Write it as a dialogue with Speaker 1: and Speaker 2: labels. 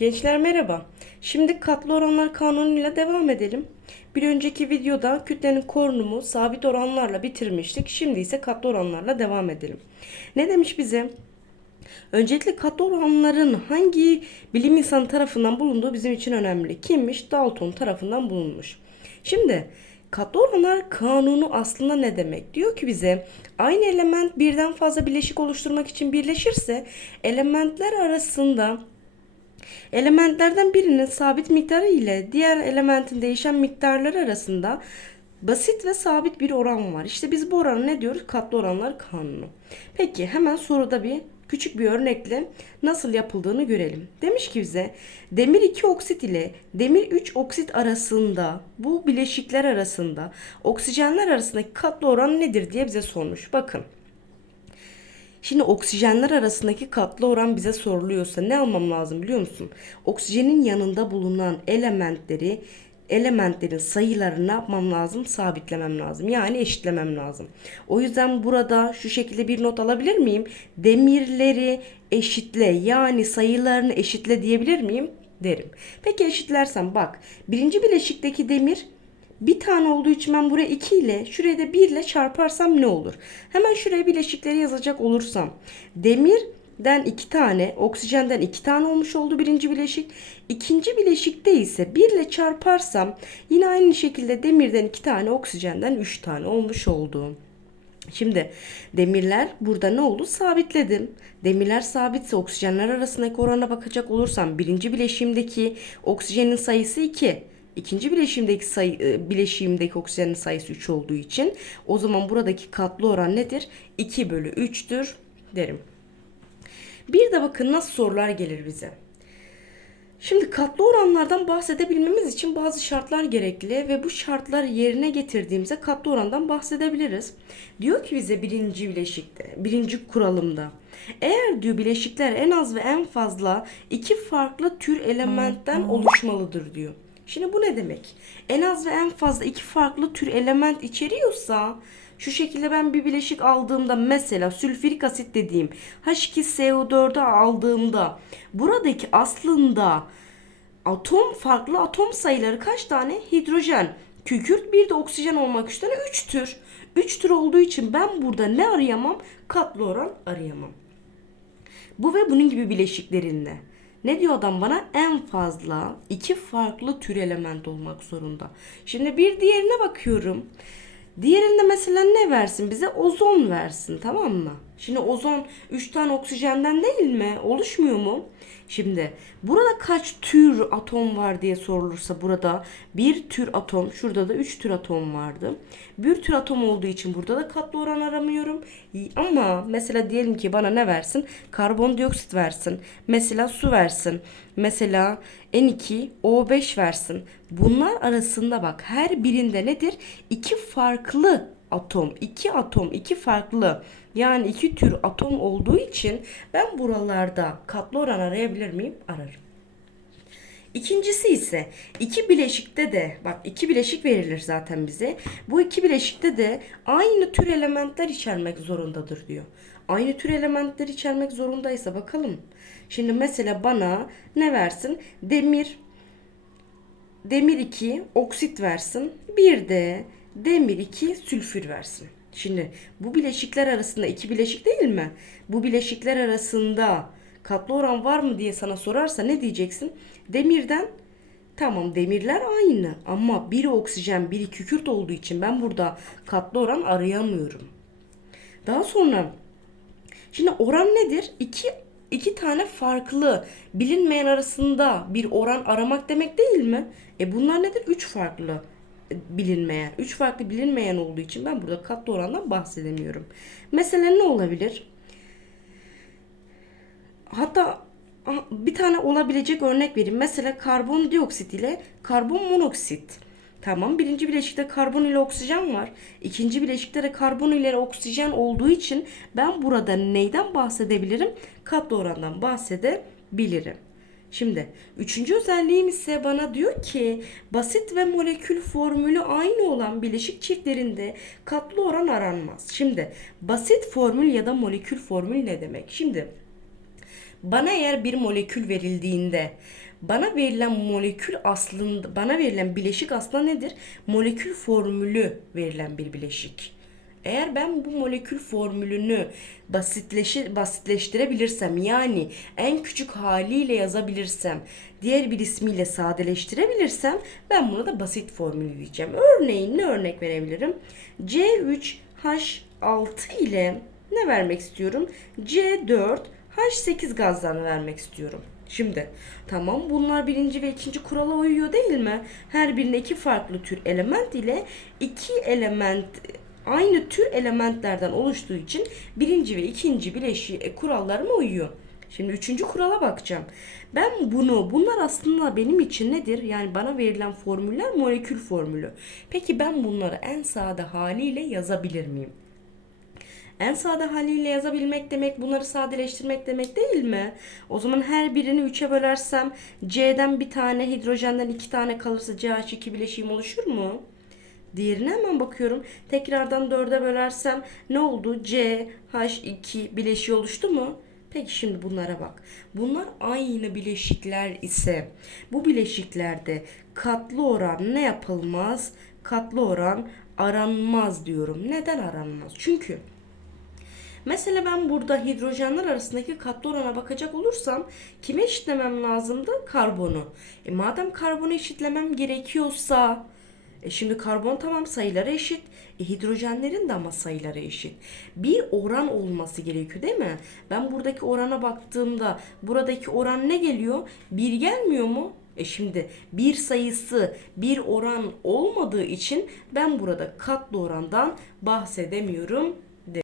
Speaker 1: Gençler merhaba. Şimdi katlı oranlar kanunuyla devam edelim. Bir önceki videoda kütlenin korunumu sabit oranlarla bitirmiştik. Şimdi ise katlı oranlarla devam edelim. Ne demiş bize? Öncelikle katlı oranların hangi bilim insanı tarafından bulunduğu bizim için önemli. Kimmiş? Dalton tarafından bulunmuş. Şimdi katlı oranlar kanunu aslında ne demek? Diyor ki bize aynı element birden fazla bileşik oluşturmak için birleşirse elementler arasında Elementlerden birinin sabit miktarı ile diğer elementin değişen miktarları arasında basit ve sabit bir oran var. İşte biz bu oranı ne diyoruz? Katlı oranlar kanunu. Peki hemen soruda bir küçük bir örnekle nasıl yapıldığını görelim. Demiş ki bize demir 2 oksit ile demir 3 oksit arasında bu bileşikler arasında oksijenler arasındaki katlı oran nedir diye bize sormuş. Bakın. Şimdi oksijenler arasındaki katlı oran bize soruluyorsa ne almam lazım biliyor musun? Oksijenin yanında bulunan elementleri elementlerin sayılarını ne yapmam lazım? Sabitlemem lazım. Yani eşitlemem lazım. O yüzden burada şu şekilde bir not alabilir miyim? Demirleri eşitle yani sayılarını eşitle diyebilir miyim? Derim. Peki eşitlersem bak birinci bileşikteki demir bir tane olduğu için ben buraya 2 ile şuraya da 1 ile çarparsam ne olur? Hemen şuraya bileşikleri yazacak olursam. Demirden 2 tane, oksijenden 2 tane olmuş oldu birinci bileşik. İkinci bileşikte ise 1 ile çarparsam yine aynı şekilde demirden 2 tane, oksijenden 3 tane olmuş oldu. Şimdi demirler burada ne oldu? Sabitledim. Demirler sabitse oksijenler arasındaki orana bakacak olursam birinci bileşimdeki oksijenin sayısı 2. İkinci bileşimdeki sayı, e, bileşimdeki oksijenin sayısı 3 olduğu için o zaman buradaki katlı oran nedir? 2 bölü 3'tür derim. Bir de bakın nasıl sorular gelir bize. Şimdi katlı oranlardan bahsedebilmemiz için bazı şartlar gerekli ve bu şartlar yerine getirdiğimizde katlı orandan bahsedebiliriz. Diyor ki bize birinci bileşikte, birinci kuralımda. Eğer diyor bileşikler en az ve en fazla iki farklı tür elementten oluşmalıdır diyor. Şimdi bu ne demek? En az ve en fazla iki farklı tür element içeriyorsa şu şekilde ben bir bileşik aldığımda mesela sülfürik asit dediğim H2SO4'ü aldığımda buradaki aslında atom farklı atom sayıları kaç tane? Hidrojen, kükürt bir de oksijen olmak üzere 3 tür. 3 tür olduğu için ben burada ne arayamam? Katlı oran arayamam. Bu ve bunun gibi bileşiklerinde. Ne diyor adam bana? En fazla iki farklı tür element olmak zorunda. Şimdi bir diğerine bakıyorum. Diğerinde mesela ne versin bize? Ozon versin tamam mı? Şimdi ozon 3 tane oksijenden değil mi? Oluşmuyor mu? Şimdi burada kaç tür atom var diye sorulursa burada bir tür atom, şurada da 3 tür atom vardı. Bir tür atom olduğu için burada da katlı oran aramıyorum. Ama mesela diyelim ki bana ne versin? Karbondioksit versin. Mesela su versin. Mesela N2O5 versin. Bunlar arasında bak her birinde nedir? İki farklı atom, iki atom, iki farklı yani iki tür atom olduğu için ben buralarda katlı oran arayabilir miyim? Ararım. İkincisi ise iki bileşikte de bak iki bileşik verilir zaten bize. Bu iki bileşikte de aynı tür elementler içermek zorundadır diyor. Aynı tür elementler içermek zorundaysa bakalım. Şimdi mesela bana ne versin? Demir demir 2 oksit versin. Bir de demir 2 sülfür versin. Şimdi bu bileşikler arasında iki bileşik değil mi? Bu bileşikler arasında katlı oran var mı diye sana sorarsa ne diyeceksin? Demirden tamam demirler aynı ama biri oksijen biri kükürt olduğu için ben burada katlı oran arayamıyorum. Daha sonra şimdi oran nedir? İki, iki tane farklı bilinmeyen arasında bir oran aramak demek değil mi? E bunlar nedir? Üç farklı bilinmeyen. Üç farklı bilinmeyen olduğu için ben burada katlı orandan bahsedemiyorum. Mesela ne olabilir? Hatta bir tane olabilecek örnek vereyim. Mesela karbondioksit ile karbon monoksit. Tamam birinci bileşikte karbon ile oksijen var. İkinci bileşikte de karbon ile oksijen olduğu için ben burada neyden bahsedebilirim? Katlı orandan bahsedebilirim. Şimdi üçüncü özelliğim ise bana diyor ki basit ve molekül formülü aynı olan bileşik çiftlerinde katlı oran aranmaz. Şimdi basit formül ya da molekül formül ne demek? Şimdi bana eğer bir molekül verildiğinde bana verilen molekül aslında bana verilen bileşik aslında nedir? Molekül formülü verilen bir bileşik. Eğer ben bu molekül formülünü basitleşi, basitleştirebilirsem yani en küçük haliyle yazabilirsem, diğer bir ismiyle sadeleştirebilirsem ben buna da basit formül diyeceğim. Örneğin ne örnek verebilirim? C3H6 ile ne vermek istiyorum? C4H8 gazlarını vermek istiyorum. Şimdi tamam bunlar birinci ve ikinci kurala uyuyor değil mi? Her birine iki farklı tür element ile iki element aynı tür elementlerden oluştuğu için birinci ve ikinci bileşi e, kurallarıma uyuyor. Şimdi üçüncü kurala bakacağım. Ben bunu, bunlar aslında benim için nedir? Yani bana verilen formüller molekül formülü. Peki ben bunları en sade haliyle yazabilir miyim? En sade haliyle yazabilmek demek bunları sadeleştirmek demek değil mi? O zaman her birini 3'e bölersem C'den bir tane hidrojenden iki tane kalırsa CH2 bileşiğim oluşur mu? Diğerine hemen bakıyorum. Tekrardan 4'e bölersem ne oldu? C, H2 bileşiği oluştu mu? Peki şimdi bunlara bak. Bunlar aynı bileşikler ise bu bileşiklerde katlı oran ne yapılmaz? Katlı oran aranmaz diyorum. Neden aranmaz? Çünkü Mesela ben burada hidrojenler arasındaki katlı orana bakacak olursam kime eşitlemem lazımdı? Karbonu. E madem karbonu eşitlemem gerekiyorsa e şimdi karbon tamam sayıları eşit. E hidrojenlerin de ama sayıları eşit. Bir oran olması gerekiyor değil mi? Ben buradaki orana baktığımda buradaki oran ne geliyor? Bir gelmiyor mu? E şimdi bir sayısı bir oran olmadığı için ben burada katlı orandan bahsedemiyorum